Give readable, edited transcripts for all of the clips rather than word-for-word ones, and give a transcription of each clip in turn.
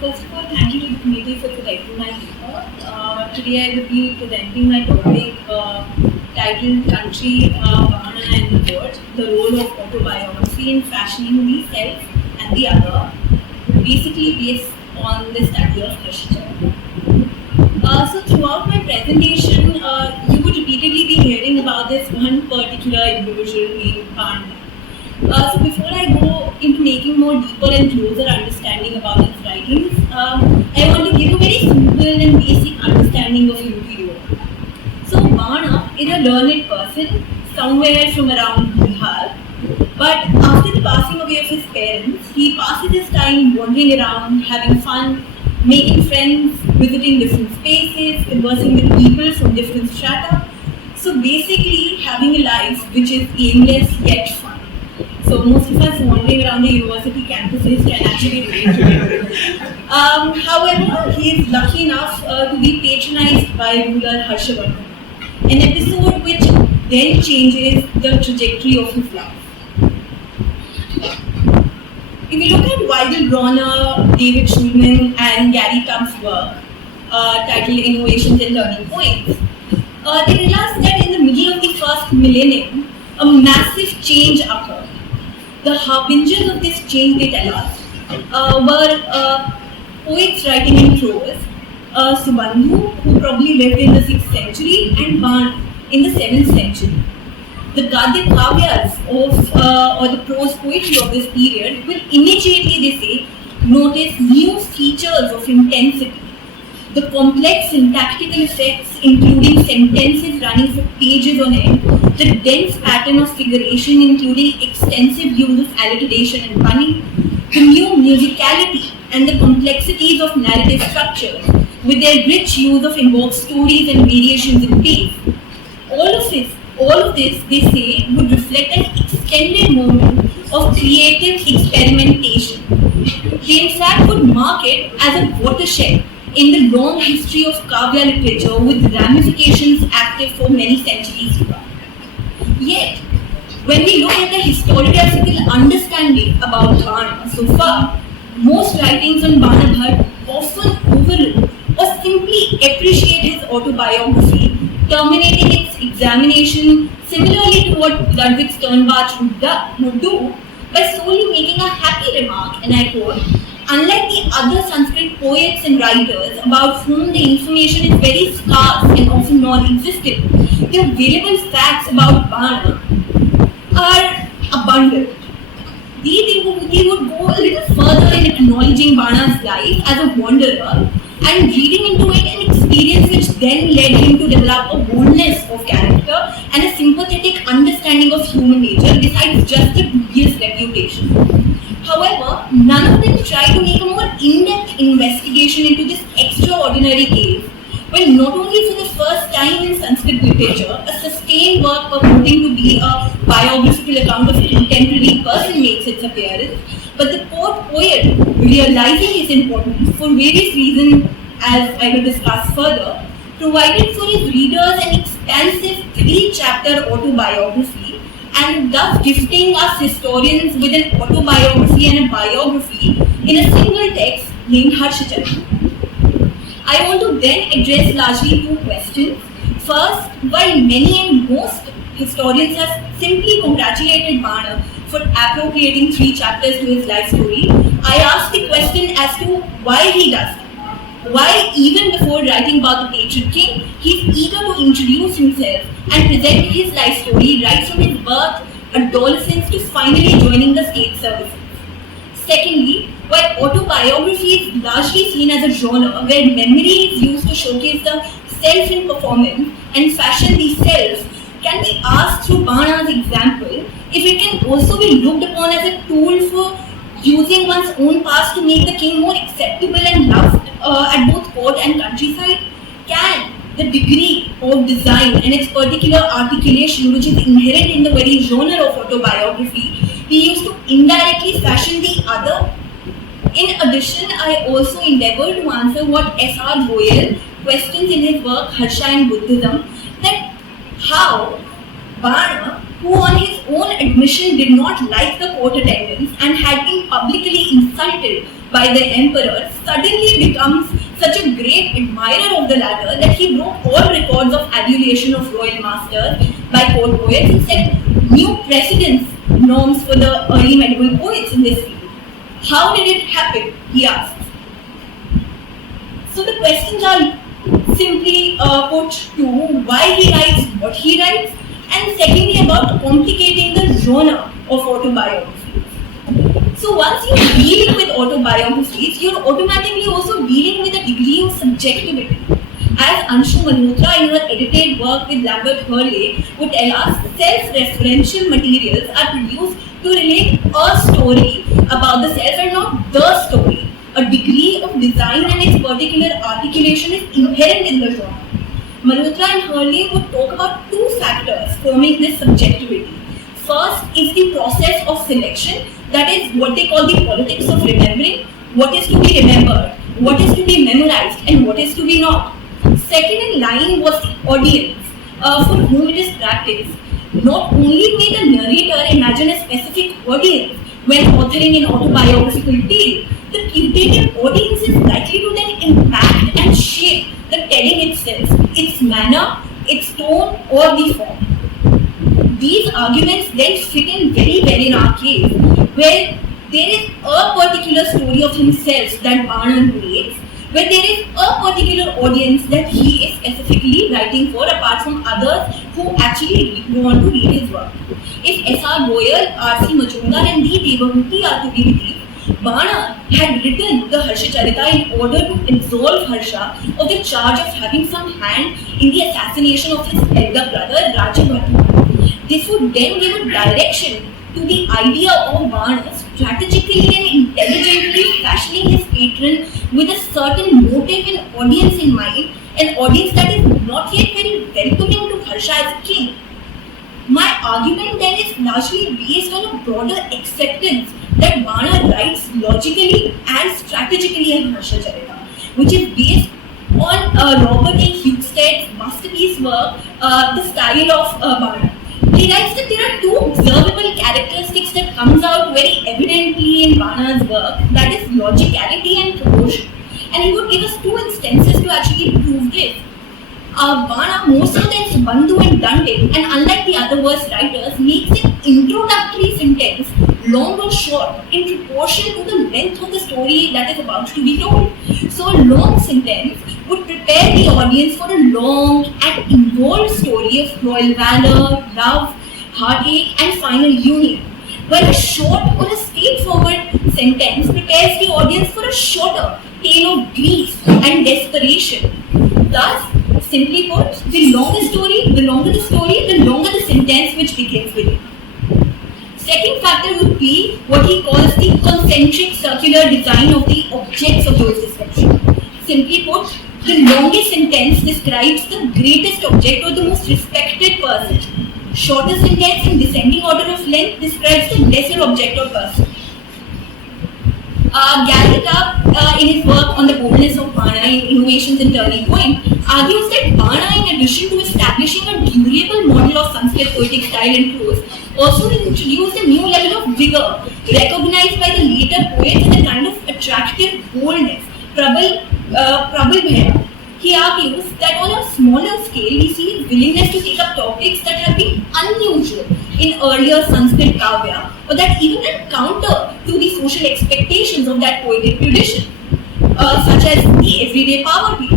first of all, thank you to the committee for selecting my paper. Today I will be presenting my topic titled Country, Bāna and the World, the role of autobiography in fashioning the self and the other, basically based on the study of Harṣa. So throughout my presentation, you would repeatedly be hearing about this one particular individual named Bāṇa. So before I go into making more deeper and closer understanding about his writings, I want to give a very simple and basic understanding of who he was. So Bāna is a learned person somewhere from around Bihar, but after the passing away of his parents, he passes his time wandering around, having fun, making friends, visiting different spaces, conversing with people from different strata. So basically having a life which is aimless yet fun. So most of us wandering around the university campuses can actually relate to it. However, he is lucky enough to be patronized by ruler Harṣa, an episode which then changes the trajectory of his life. If we look at Weigel Bronner, David Schulman and Gary Tubbs' work titled Innovations and Turning Points, they realized that in the middle of the first millennium, a massive change occurred. The harbingers of this change, they tell us, were poets writing in prose, Subandhu, who probably lived in the 6th century, and Bāṇa in the 7th century. The Gadya kāvyas of, or the prose poetry of this period will immediately, they say, notice new features of intensity. The complex syntactical effects, including sentences running for pages on end, the dense pattern of figuration, including extensive use of alliteration and punning, the new musicality and the complexities of narrative structures, with their rich use of invoked stories and variations in pace. All of this, they say, would reflect an extended moment of creative experimentation. They in fact would mark it as a watershed in the long history of kāvya literature, with ramifications active for many centuries to come. Yet, when we look at the historiographical understanding about Bāna so far, most writings on Bāṇabḥaṭṭā often overlook or simply appreciate his autobiography, terminating its examination similarly to what Ludwik Sternbach would do by solely making a happy remark, and I quote, "Unlike the other Sanskrit poets and writers about whom the information is very scarce and often non-existent, the available facts about Bāna are abundant." He would go a little further in acknowledging Bāna's life as a wanderer and reading into it an experience which then led him to develop a boldness of character and a sympathetic understanding of human nature besides just a dubious reputation. However, none of them try to make a more in-depth investigation into this extraordinary case, when not only for the first time in Sanskrit literature, a sustained work purporting to be a biographical account of a contemporary person makes its appearance, but the poet, realizing its importance for various reasons, as I will discuss further, provided for his readers an expansive 3-chapter autobiography, and thus gifting us historians with an autobiography and a biography in a single text named Harṣacarita. I want to then address largely 2 questions. First, while many and most historians have simply congratulated Bāna for appropriating 3 chapters to his life story, I ask the question as to why he does that. Why, even before writing about the patron king, he is eager to introduce himself and present his life story right from his birth, adolescence to finally joining the state services. Secondly, while autobiography is largely seen as a genre where memory is used to showcase the self in performance and fashion the self, can we ask through Bāna's example if it can also be looked upon as a tool for using one's own past to make the king more acceptable and loved at both court and countryside? Can the degree of design and its particular articulation, which is inherent in the very genre of autobiography, be used to indirectly fashion the other? In addition, I also endeavour to answer what S.R. Goyal questions in his work Harṣa and Buddhism, that how Bāna, who on his own admission did not like the court attendance and had been publicly insulted by the emperor, suddenly becomes such a great admirer of the latter that he broke all records of adulation of royal masters by court poets and set new precedents, norms for the early medieval poets in this field. How did it happen? He asks. So the questions are simply put to why he writes what he writes, and secondly about complicating the genre of autobiography. So once you're dealing with autobiographies, you're automatically also dealing with a degree of subjectivity. As Anshu Malhotra in her edited work with Lambert Hurley would tell us, self-referential materials are produced to relate a story about the self and not the story. A degree of design and its particular articulation is inherent in the genre. Malhotra and Hurley would talk about two factors forming this subjectivity. First is the process of selection, that is what they call the politics of remembering, what is to be remembered, what is to be memorized, and what is to be not. Second in line was the audience for whom it is practiced. Not only may the narrator imagine a specific audience when authoring an autobiographical tale, the curated audience is likely to then impact and shape the telling itself, its manner, its tone, or the form. These arguments then fit in very well in our case, where there is a particular story of himself that Bāṇa narrates, where there is a particular audience that he is specifically writing for, apart from others who actually want to read his work. If S.R. Boyle, R.C. Majumdar, and D. Devamurthy are to be believed, Bāṇa had written the Harṣacarita in order to absolve Harṣa of the charge of having some hand in the assassination of his elder brother Rājya. This would then give a direction to the idea of Bāṇa strategically and intelligently fashioning his patron with a certain motive and audience in mind, an audience that is not yet very welcoming to Harṣa as a king. My argument then is largely based on a broader acceptance that Bāṇa writes logically and strategically in Harṣacarita, which is based on Robert A. Hughsted's masterpiece work, The Style of Bāṇa. He writes that there are two observable characteristics that comes out very evidently in Bāṇa's work, that is logicality and proportion. And he would give us two instances to actually prove this. Bāṇa, more so than Bandhu and Dante, and unlike the other verse writers, makes an introductory sentence long or short in proportion to the length of the story that is about to be told. So a long sentence would prepare the audience for a long and involved story of royal valor, love, heartache, and final union, while a short or a straightforward sentence prepares the audience for a shorter tale of grief and desperation. Thus, simply put, the longer the story, the longer the sentence which begins with it. Second factor would be what he calls the concentric circular design of the objects of those descriptions. Simply put, the longest sentence describes the greatest object or the most respected person. Shorter sentence in descending order of length describes the lesser object or person. Janica, in his work on the boldness of Bāṇa in Innovations in Turning Point, argues that Bāṇa, in addition to establishing a durable model of Sanskrit poetic style and prose, also introduced a new level of vigor, recognized by the later poets as a kind of attractive boldness, prabhalbhaya. He argues that on a smaller scale, we see his willingness to take up topics that have been unusual in earlier Sanskrit kāvya, or that even run counter to the social expectations of that poetic tradition, such as the everyday poverty.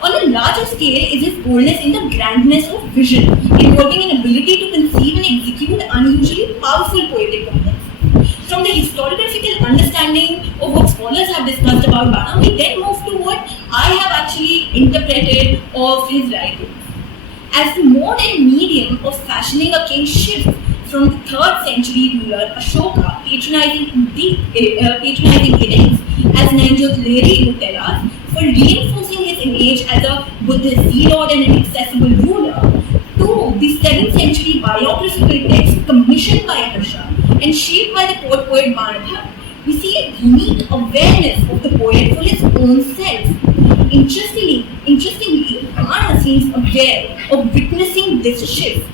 On a larger scale is his boldness in the grandness of vision, involving an ability to conceive and execute unusually powerful poetic concepts. From the historiographical understanding of what scholars have discussed about Bāna, we then move to what I have actually interpreted of his writings. As the mode and medium of fashioning a king shifts from the 3rd century ruler Ashoka patronizing edicts, as Nanjot Leri would tell us, for reinforcing his image as a Buddhist zealot and an accessible ruler, to the 7th century biographical text commissioned by Harṣa and shaped by the court poet Bāṇabḥaṭṭā, we see a unique awareness of the poet for his own self. Interestingly, Bāṇa seems aware of witnessing this shift.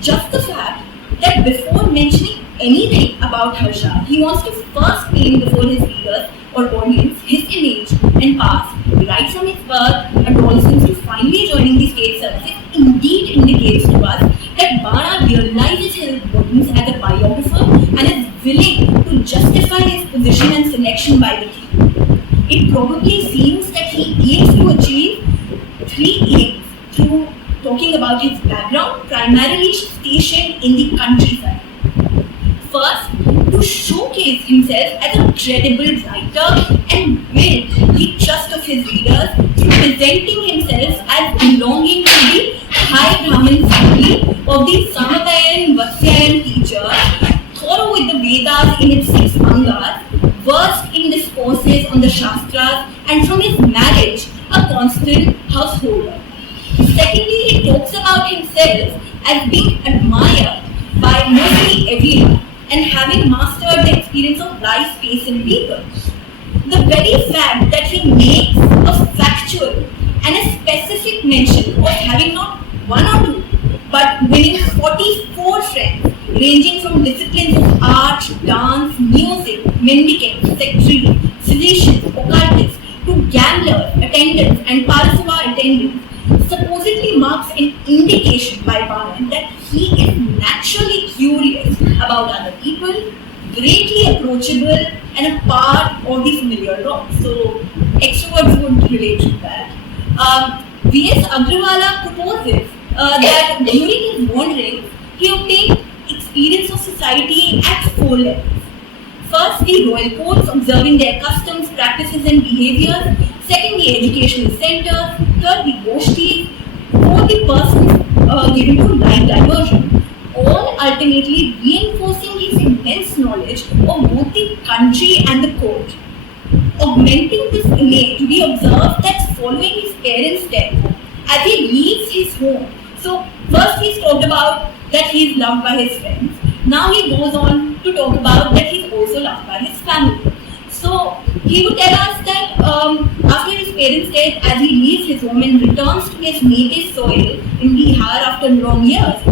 Just the fact that before mentioning anything about Harṣa, he wants to first paint before his readers or audience his image and past, right from his birth, adolescence to finally joining the state services, indeed indicates to us that Bāṇa realizes his importance as a biographer and is willing to justify his position and selection by the king. It probably seems that he aims to achieve three aims through talking about his background, primarily stationed in the countryside. First, to showcase himself as a credible writer and win the trust of his readers through presenting himself as belonging to the high Brahmin family of the Samavayan Vatsyayan teachers, thorough with the Vedas in its 6 Angas, versed in discourses on the Shastras, and from his marriage, a constant householder. Secondly, he talks about himself as being admired by mostly everyone and having mastered the experience of life, space, and people. The very fact that he makes a factual and a specific mention of having not one or two, but winning 44 friends, ranging from disciplines of art, dance, music, mendicants, secretaries, physicians, occultists, to gamblers, attendants, and Parasava attendants, supposedly marks an indication by Bāna that he is naturally curious about other people, greatly approachable, and a part of the familiar realm. So, extroverts would relate to that. V.S. Agrawala proposes that during his wanderings, he obtained experience of society at 4 levels. First, the royal courts, observing their customs, practices, and behaviors. Second, the educational centers. Third, the goshtis. Fourth, the persons given to light diversion. All ultimately reinforcing his immense knowledge of both the country and the court. Augmenting this image, we observe that following his parents' death, as he leaves his home. So, first he's talked about that he is loved by his friends. Now he goes on to talk about that he is also loved by his family. So, he would tell us that after his parents' death, as he leaves his home and returns to his native soil in Bihar after long years,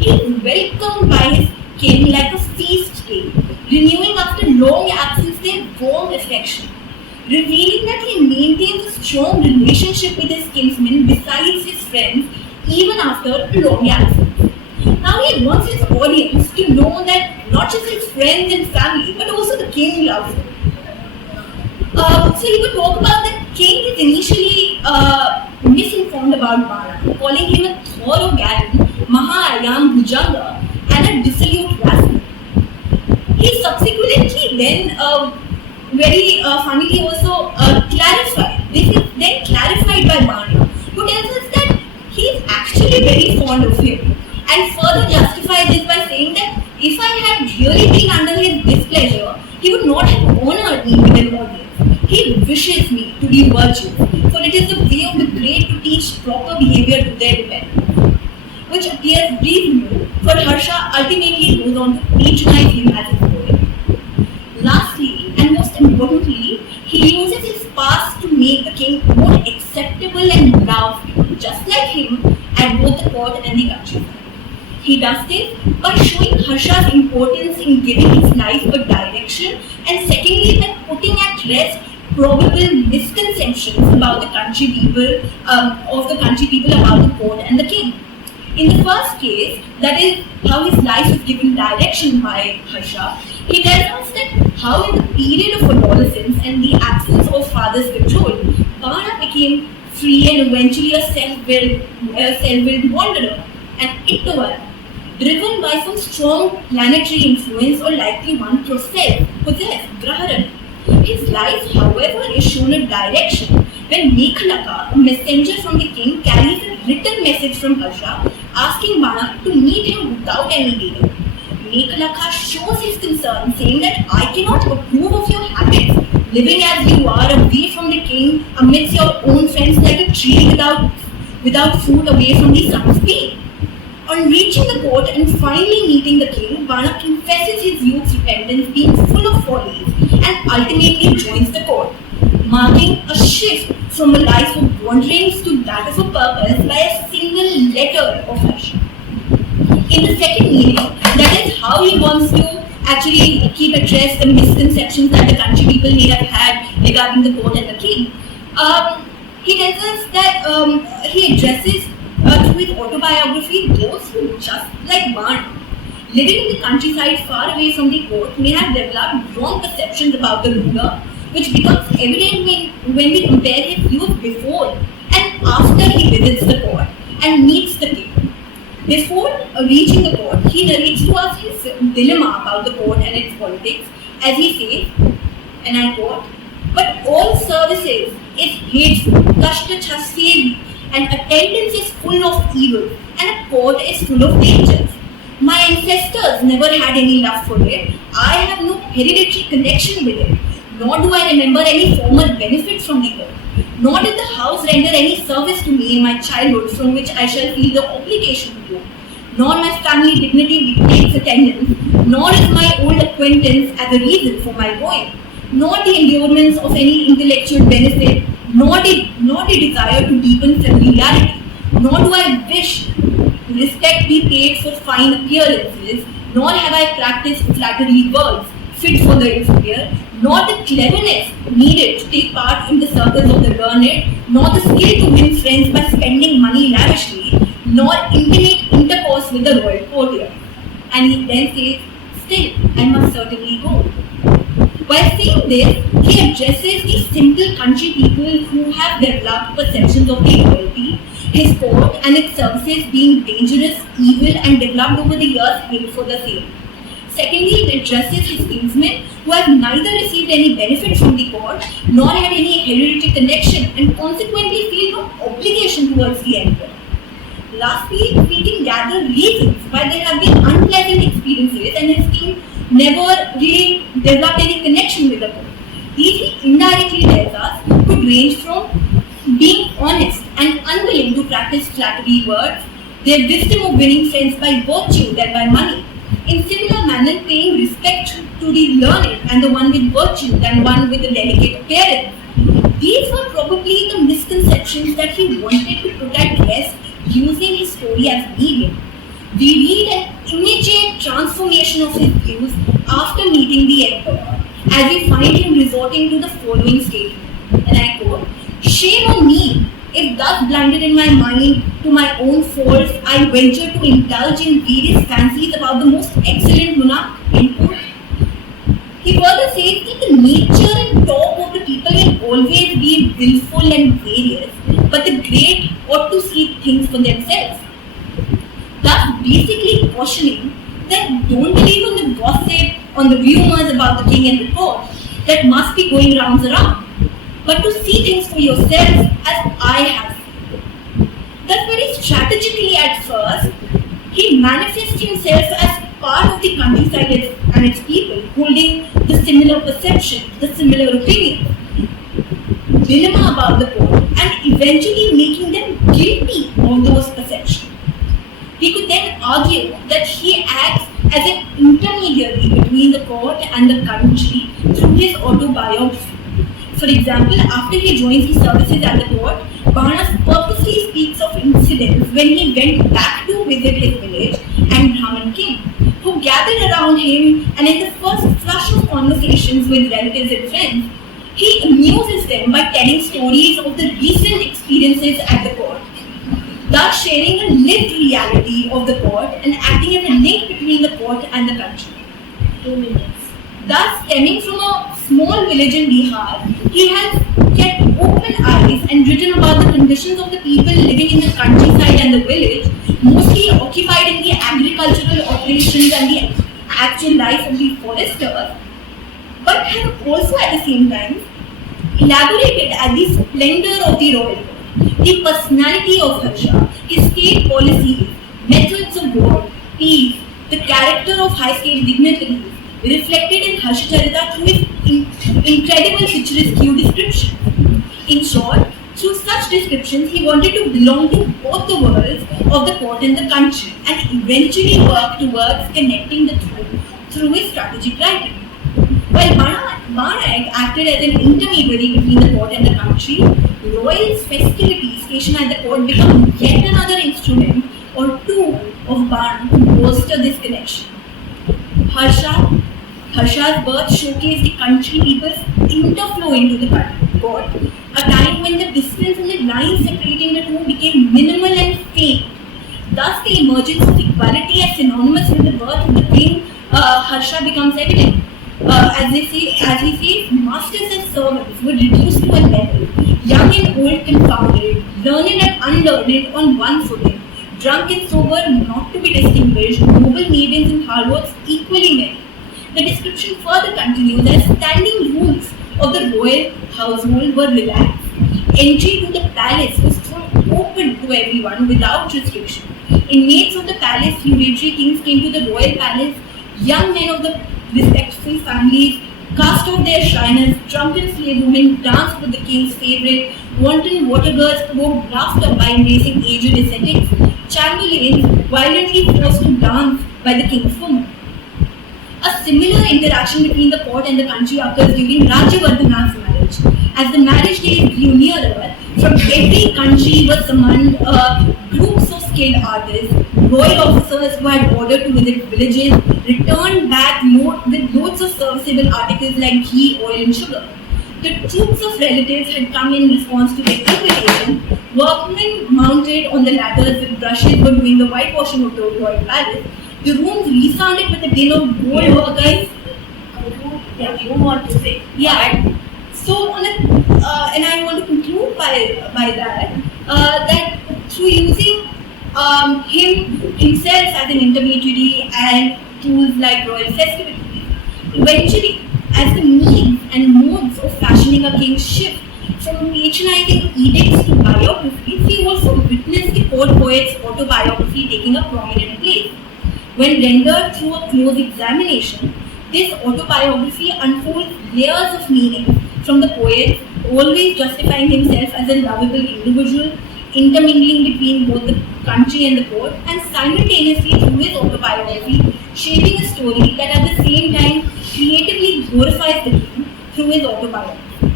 he is welcomed by his king like a feast day, renewing after long absence their warm affection, revealing that he maintains a strong relationship with his kinsmen besides his friends even after a long absence. Now he wants his audience to know that not just his friends and family, but also the king loves him. So he would talk about that king is initially misinformed about Bāna, calling him a thorough Gallon, Mahayam Bhujanga, and a dissolute rascal. He subsequently then very funnily also clarified. This is then clarified by Bāna, who tells us that he is actually very fond of him, and further justifies this by saying that if I had really been under his displeasure, he would not have honored me with an audience. He wishes me to be virtuous, for it is the way of the great to teach proper behavior to their dependents, which appears reasonable, for Harṣa ultimately goes on to patronize him as his poet. Lastly, and most importantly, he uses his past to make the king more acceptable and loved, just like him, at both the court and the countryside. He does this by showing Harṣa's importance in giving his life a direction, and secondly by putting at rest probable misconceptions about the country people, about the court and the king. In the first case, that is how his life is given direction by Harṣa, he tells us that how in the period of adolescence and the absence of father's control, Bāna became free and eventually a self-willed wanderer, an ignorant, driven by some strong planetary influence or likely one possessed, Graharan. His life, however, is shown a direction when Mekhalaka, a messenger from the king, carries a written message from Harṣa asking Bāna to meet him without any delay. Mekhalaka shows his concern, saying that I cannot approve of your habits, living as you are away from the king amidst your own friends like a tree without food away from the sun's beam. On reaching the court and finally meeting the king, Bāna confesses his youth's repentance, being full of follies, and ultimately joins the court, marking a shift from a life of wanderings to that of a purpose by a single letter of Harṣa. In the second meaning, that is how he wants to actually keep address the misconceptions that the country people may have had regarding the court and the king. He tells us that he addresses through his autobiography those who, just like Bāṇa, living in the countryside far away from the court, may have developed wrong perceptions about the ruler, which becomes evident when we compare his views before and after he visits the court and meets the king. Before reaching the court, he narrates to us his dilemma about the court and its politics, as he says, and I quote, "But all services is hateful, kashta and attendance is full of evil, and a court is full of dangers. My ancestors never had any love for it. I have no hereditary connection with it, nor do I remember any former benefit from the court. Nor did the house render any service to me in my childhood from which I shall feel the obligation to do. Nor my family dignity dictates attendance, nor is my old acquaintance as a reason for my going, nor the endurance of any intellectual benefit, nor the desire to deepen familiarity, nor do I wish respect be paid for fine appearances, nor have I practiced flattery words fit for the inferior, nor the cleverness needed to take part in the circles of the learned, nor the skill to win friends by spending money lavishly, nor intimate intercourse with the royal courtier." And he then says, "Still, I must certainly go." While saying this, he addresses the simple country people who have developed perceptions of the royalty, his court and its services being dangerous, evil, and developed over the years made for the same. Secondly, it addresses his kinsmen who have neither received any benefit from the court nor had any hereditary connection and consequently feel no obligation towards the emperor. Lastly, we can gather reasons why there have been unpleasant experiences and his king never really developed any connection with the court. These he indirectly tells us could range from being honest and unwilling to practice flattery words, their wisdom of winning friends by virtue than by money, in similar manner paying respect to the learned and the one with virtue than one with a delicate appearance. These were probably the misconceptions that he wanted to put at rest using his story as medium. We read an immediate transformation of his views after meeting the emperor, as we find him resorting to the following statement, and I quote, "Shame on me, if thus blinded in my mind to my own faults, I venture to indulge in various fancies about the most excellent monarch." End quote. He further says that the nature and talk of the people will always be willful and various, but the great ought to see things for themselves. Thus basically cautioning that don't believe on the gossip, on the rumors about the king and the court that must be going rounds around, but to see things for yourselves as I have. Thus very strategically at first, he manifests himself as part of the countryside and its people, holding the similar perception, the similar opinion, dilemma about the court, and eventually making them guilty of those perceptions. He could then argue that he acts as an intermediary between the court and the country through his autobiography. For example, after he joins his services at the court, Bāṇa purposely speaks of incidents when he went back to visit his village and Brahmin king, who gathered around him, and in the first flush of conversations with relatives and friends, he amuses them by telling stories of the recent experiences at the court, thus sharing a lived reality of the court and acting as a link between the court and the country. 2 minutes. Thus, stemming from a small village in Bihar, he has kept open eyes and written about the conditions of the people living in the countryside and the village, mostly occupied in the agricultural operations and the actual life of the foresters, but has also at the same time elaborated at the splendor of the royal court, the personality of Harṣa, his state policies, methods of war, peace, the character of high-state dignitaries, reflected in Harṣacarita through his incredible picturesque description. In short, through such descriptions, he wanted to belong to both the worlds of the court and the country, and eventually work towards connecting the two through his strategic writing. While Bāṇa acted as an intermediary between the court and the country, royals' festivities stationed at the court become yet another instrument or tool of Bāṇa to bolster this connection. Harṣa, Harṣa's birth showcased the country people's interflow into the court, a time when the distance and the line separating the two became minimal and faint. Thus, the emergence of equality as synonymous with the birth of the king Harṣa becomes evident. As we say, masters and servants were reduced to a level, young and old confounded, learned and unlearned on one footing, drunk and sober not to be distinguished, noble maidens and harlots equally many. The description further continues as standing rules of the royal household were relaxed. Entry to the palace was thrown open to everyone without restriction. Inmates of the palace, hereditary kings came to the royal palace. Young men of the respectful families cast off their shyness. Drunken slave women danced with the king's favorite. Wanton water girls provoked laughter by embracing aged ascetics. Chamberlains violently forced to dance by the king's woman. A similar interaction between the court and the country occurs during Rājya marriage. As the marriage days grew nearer, from every country were summoned groups of skilled artists. Royal officers who had ordered to visit villages returned back with loads of serviceable articles like ghee, oil, and sugar. The troops of relatives had come in response to their invitation. Workmen mounted on the ladders with brushes were doing the whitewashing of the royal palace. The rooms resounded with the din of gold workers. Yeah, you want to say? Yeah. So, and I want to conclude by that through using him himself as an intermediary and tools like royal festivities, eventually, as the means and modes of fashioning a king's shift from patronizing edicts to biographies, we also witnessed the court poet's autobiography taking a prominent place. When rendered through a close examination, this autobiography unfolds layers of meaning from the poet, always justifying himself as a lovable individual, intermingling between both the country and the court, and simultaneously through his autobiography, shaping a story that at the same time creatively glorifies the king through his autobiography.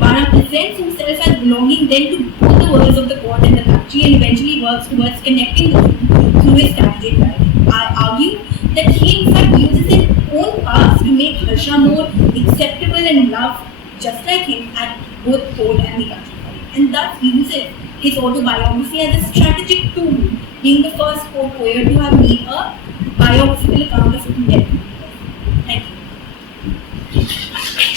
Bāna presents himself as belonging then to both the worlds of the court and the country and eventually works towards connecting the two through his tragic life. I argue that he in fact uses his own past to make Harṣa more acceptable and loved just like him at both court and the country. And thus uses his autobiography as a strategic tool, being the first court poet to have made a biographical account of India. Thank you.